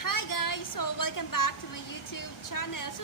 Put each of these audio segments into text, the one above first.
Hi guys! So welcome back to my YouTube channel. So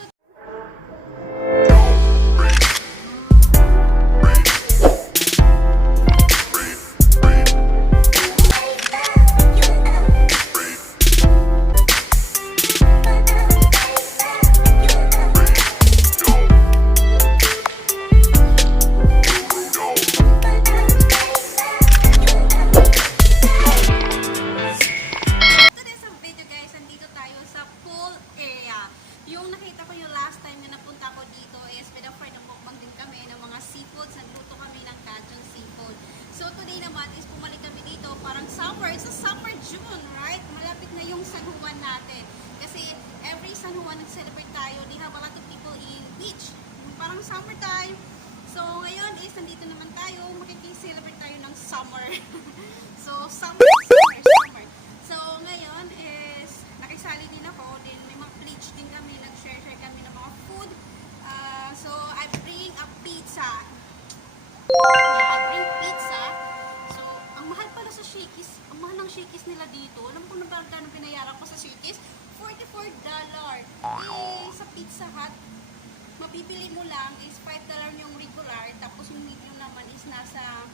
yung nakita ko yung last time na napunta ko dito is with a friend ng mukbang din kami ng mga seafoods. Nagluto kami ng Cajun seafood. So today naman is pumalik kami dito. Parang summer. It's a summer June, right? Malapit na yung San Juan natin. Kasi every San Juan nag-celebrate tayo. They have a lot of people in beach. Parang summertime. So ngayon is nandito naman tayo. Makikiselebrate tayo ng summer. So summer. So ngayon is nakisali din ako. Din may mga pledge din kami. Nag-share kami ng mga food. So I bring a pizza. I bring pizza. So ang mahal pala sa Shakey's. Ang mahal ng Shakey's nila dito. Alam ko na ba gano'ng binayaran ko sa Shakey's? $44. Sa Pizza Hut, mabibili mo lang is $5 yung regular. Tapos yung medium naman is nasa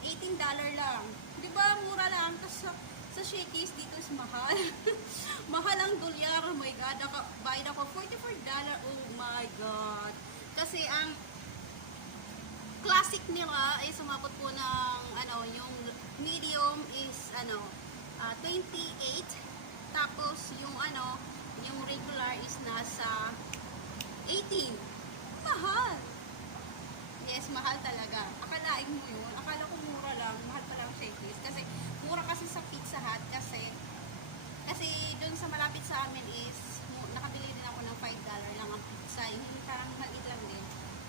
$18 lang. Diba? Mura lang. Tapos sa Shakey's dito is mahal. Mahal ang dolyar. Oh my God. Bayad ako $44. Oh my God. Kasi ang classic nila ay sumabot po ng yung medium is 28. Tapos yung yung regular is nasa 18. Mahal. Yes, mahal talaga. Akalain mo yun. Akala ko mura lang. Mahal pa lang Shakey's. Kasi mura kasi sa Pizza Hut kasi doon sa malapit sa amin is nakabili din ako ng $5 lang ang pizza. Yung parang maliit lang din.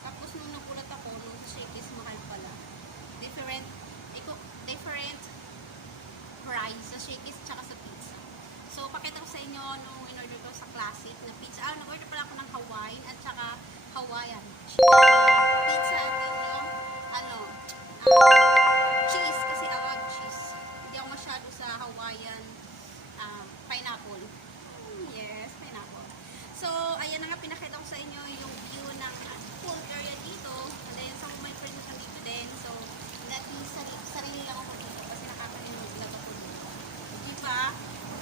Tapos nung nagulat ako, nung Shakey's mahal pala. Different price sa Shakey's tsaka sa pizza. So, pakita ko sa inyo nung in-order ko sa classic na pizza. Nag-order pala ako ng Hawaiian at tsaka Hawaiian pizza and then yung cheese kasi I love cheese. Hindi ako masyado sa Hawaiian pineapple. Yes, pineapple. So, ayan na nga pinakita ko sa inyo yung view ng pool area dito. And then some of my friends are dito din. So, dati sarili lang ako dito kasi nakakalimutan lang ako dito. Diba?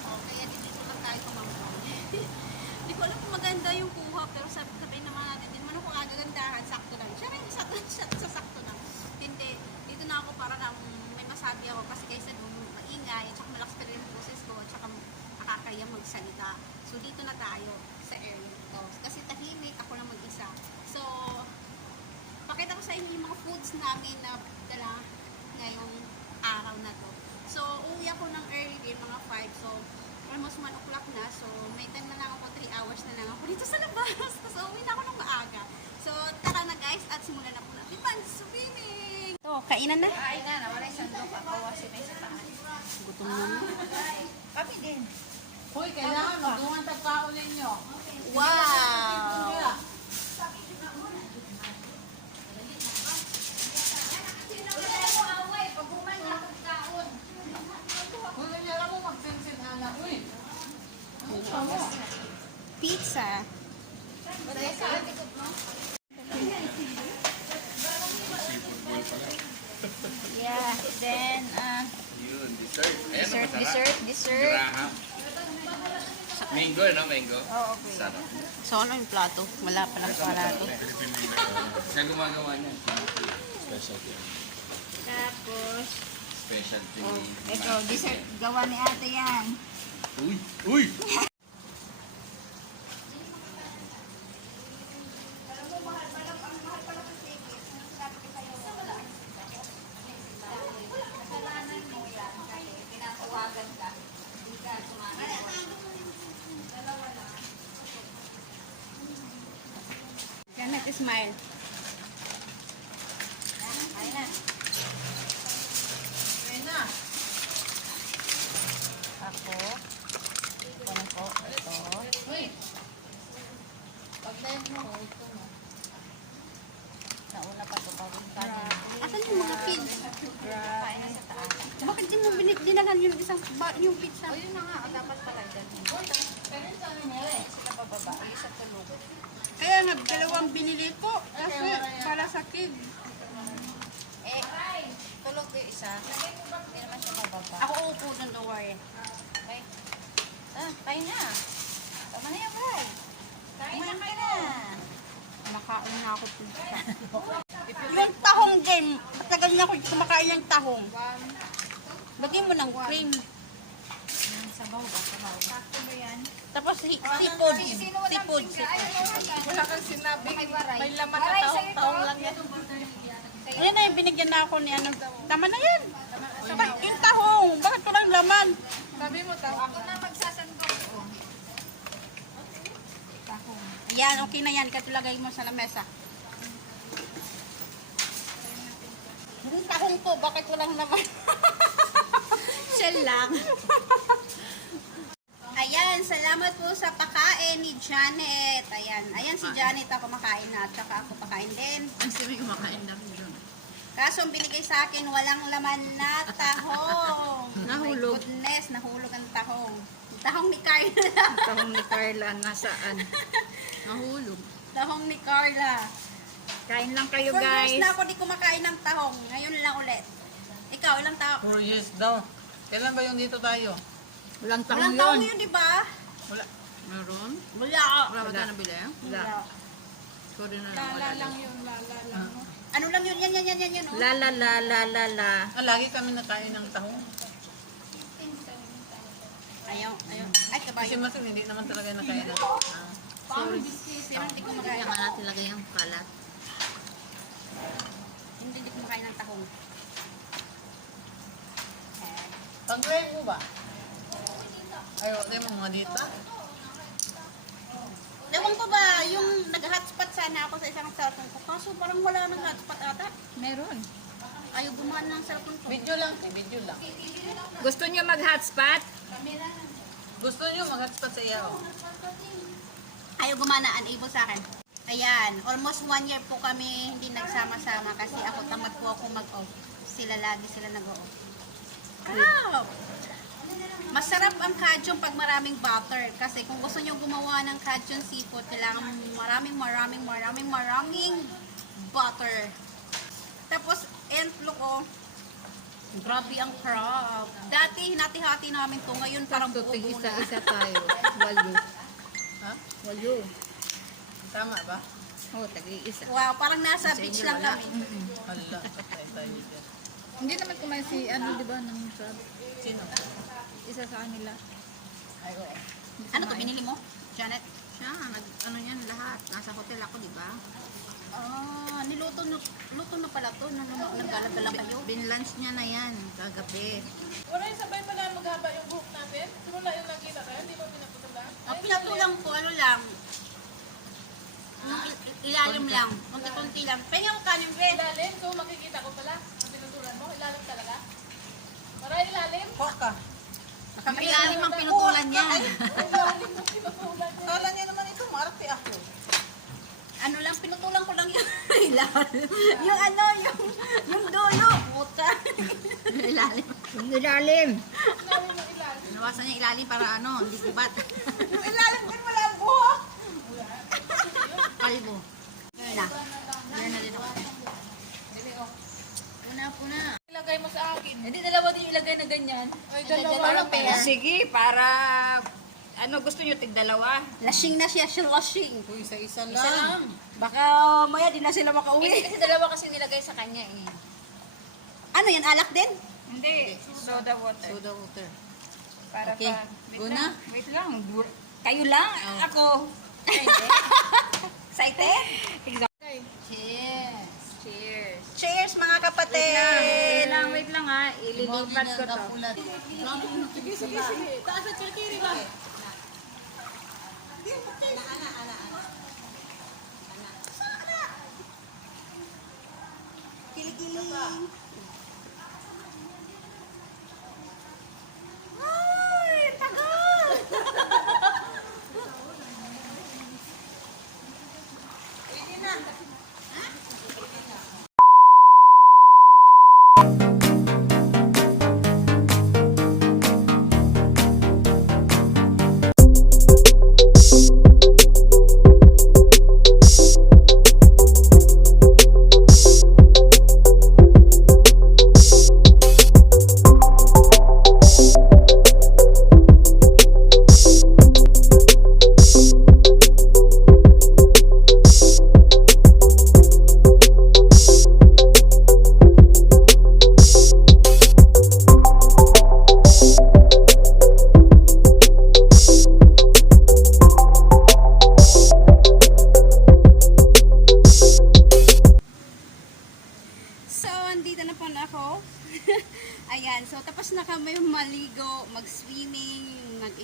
O, kaya dito lang tayo kumambang. Hindi ko alam kung maganda yung kuha pero sabihin naman natin, din man ako agagandahan, sakto lang. Siya rin, sakto lang. Hindi, dito na ako para na may masabi ako kasi kaysa maingay, at saka malakas pa rin yung boses ko, at saka nakakaya magsalita. So, dito na tayo sa area nito. Kasi tahimik, ako lang mag-isa. So, pakita ko sa inyo yung mga foods namin na dala ngayong araw na to. So, uwi ako ng early din, mga 5. So, almost 1 o'clock na. So, may time na lang ako, 3 hours na lang ako dito sa labas. So, uwi na ako ng maaga. So, tara na guys, at simulan na po natin pan-swimming! So, kainan na? Kainan na, wala isang lupa. Kawasin na isa paan. Gutom na. Kami din. Hoy, kailangan magawang tagkaon ninyo. Wow! Kung niya lang mo magsinsin, Ana. Uy! Pizza. Yeah, then Yun, dessert. Ayan, dessert. Graham. Mango, no? Mango. Oh, okay. Sarap. So, ano yung plato? Wala pa lang plato. Siya gumagawa niya. Specialty. Tapos, Specialty. Ito, dessert. Gawa ni ate yan. Uy! Uy! yan nag-smile. Ayun na. Ayun na. Ako. Kunin ko. Ito. Uy! Pag-live mo, ito mo. Nauna pa ito. Pagod ka. Asan yung mga kids? Kain na sa taas. Bakit di mo dinagan yung isang yung pizza? O yun na nga, dapat pala dyan. Sila bababa, ay sa tulog. Kaya nga, dalawang binili po. Kasi para sa kid. Tulog yung isa. Hindi naman siya bababa. Ako upo doon, don't worry. Okay. Kain na. Tama na yan, bye. Kain na. Makain na ako pizza. Yung tahong game, matagal na ako kumakain ng tahong. Lagyan mo ng cream. Sabaw ba? Sabaw. Sakto ba yan? Tapos seafood. Seafood. Wala kang sinabi. May laman na Aray, tao. sa'yo Tao to. lang yan. Ayan na yung binigyan na ako ni ano. Tama na yan. Yung tahong. Bakit walang laman? Sabi mo tao. Ako na magsasandok. Yan, okay na yan. Katulagay mo sa lamesa. Yung tahong po, bakit walang laman? Shell lang. Ayan, salamat po sa pakain ni Janet. Ayan si Janet ako kumakain na. At saka ako pakain din. Ang simi kumakain na rin doon. Kaso ang binigay sa akin, walang laman na tahong. Nahulog. My goodness, nahulog ang tahong. Tahong ni Carla. Tahong ni Carla, nasaan? Nahulog. Tahong ni Carla. Kain lang kayo, 4 years guys. na ako di kumakain ng tahong. Ngayon lang ulit. Ikaw, ilang tahong? 4 years daw. Kailan ba yung dito tayo? Walang Walang tahong yun, di ba? Wala. Meron? Wala. Wala ba tayo nabili? Wala. Sorry na lang. Wala lang. Ano lang yun? Yan. Oh. La la la la la la. Lagi kami nakain ng tahong. Ayaw. Ay, Kasi kabayo. mas hindi naman talaga nakain ng tahong. Sorry. Pero hindi kumakain. Kaya nga natin lagay yung kalat. Hindi kumakain ng tahong. Pag-try mo ba? Ayaw, tayo mga dito. Ewan ko ba, yung nag-hotspot sana ako sa isang cellphone ko. Kaso parang wala nang hotspot ata. Meron. Ayaw gumana ng cellphone ko. Video lang, video lang. Gusto niyo mag-hotspot? Gusto nyo mag-hotspot sa iyo? Ayaw gumana, unable sa akin. Ayan, almost 1 year po kami hindi nagsama-sama kasi ako tamad po ako mag-off. Sila lagi sila nag-off. Wow! Masarap ang kajong pag maraming butter. Kasi kung gusto nyo gumawa ng kajong seafood, kailangan maraming butter. Tapos, entlo ko, grabe ang crab. Dati, hinati-hati namin to. Ngayon, parang buo na. Isa tayo. Walyo. Ha? Walyo. Tama ba? Oo, tagi-isa. Wow, parang nasa beach lang kami. Hala, patay tayo dyan. Hindi naman kumain si ano, di ba, ng crab. Sino? Isa sa kanila. Ay, oo. Ano to, binili mo? Janet? Siya, ano yan lahat. Nasa hotel ako, di ba? Ah, luto na pala to. Nagdala-dala kayo. Binlunch niya na yan, kagabi. Wala yung sabay pa na maghaba yung buhok natin? Wala yung nakita kayo? Hindi ba pinaputula? Ang pinatulang ko, ano lang, yung ilalim lang, kunti-kunti lang. Penga mo kanin, Fred. Ilalim? So makikita ko pala. Ang pinutulan mo? Ilalim talaga? Para ilalim? Poka. Ang ilalim ang pinutulan niya. Ilalim mo pinutulan mo. Kala niya naman ito, marami ako. Ano lang, pinutulang ko lang yung ilalim. Yung ano, yung dulo. Puta. Ilalim. Yung ilalim. Ilalim mo ilalim. Nawasan niya ilalim para ano, hindi gubat. Yung ilalim din wala ang buhok. Kalbo. Yun na. Meron na din ako. Una. Ilagay mo sa akin. Hindi dalawa din ilagay na ganyan. Ay, dalawa. Para pera. Sige, para ano gusto niyo tig dalawa? Lasing na siya, lasing. Uy, isa lang. Isa lang. Baka maya di na sila makauwi. Kasi dalawa kasi nilagay sa kanya eh. Ano yan, alak din? Hindi, soda water. Soda water. Para Okay. pa. Una? Wait lang. Kayo lang. Ako. Excited? Cheers. Cheers. Cheers mga kapatid! Wait lang ha. Ililipat ko to. Sige. Taas at kiri ba? Kilig-kilig.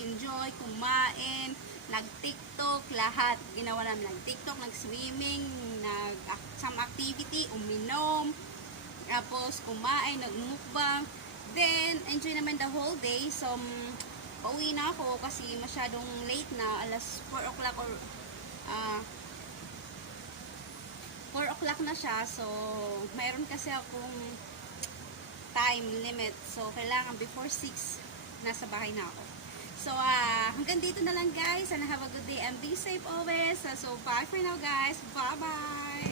nag-enjoy, kumain, nag-tiktok, lahat. Ginawa namin, nag-tiktok, nag-swimming, some activity, uminom, tapos kumain, nagmukbang. Then, enjoy naman the whole day. So, pauwi na ako kasi masyadong late na, alas 4 o'clock or 4 o'clock na siya. So, mayroon kasi akong time limit. So, kailangan before 6 nasa bahay na ako. So, hanggang dito na lang guys. And have a good day and be safe always. So, bye for now guys. Bye-bye!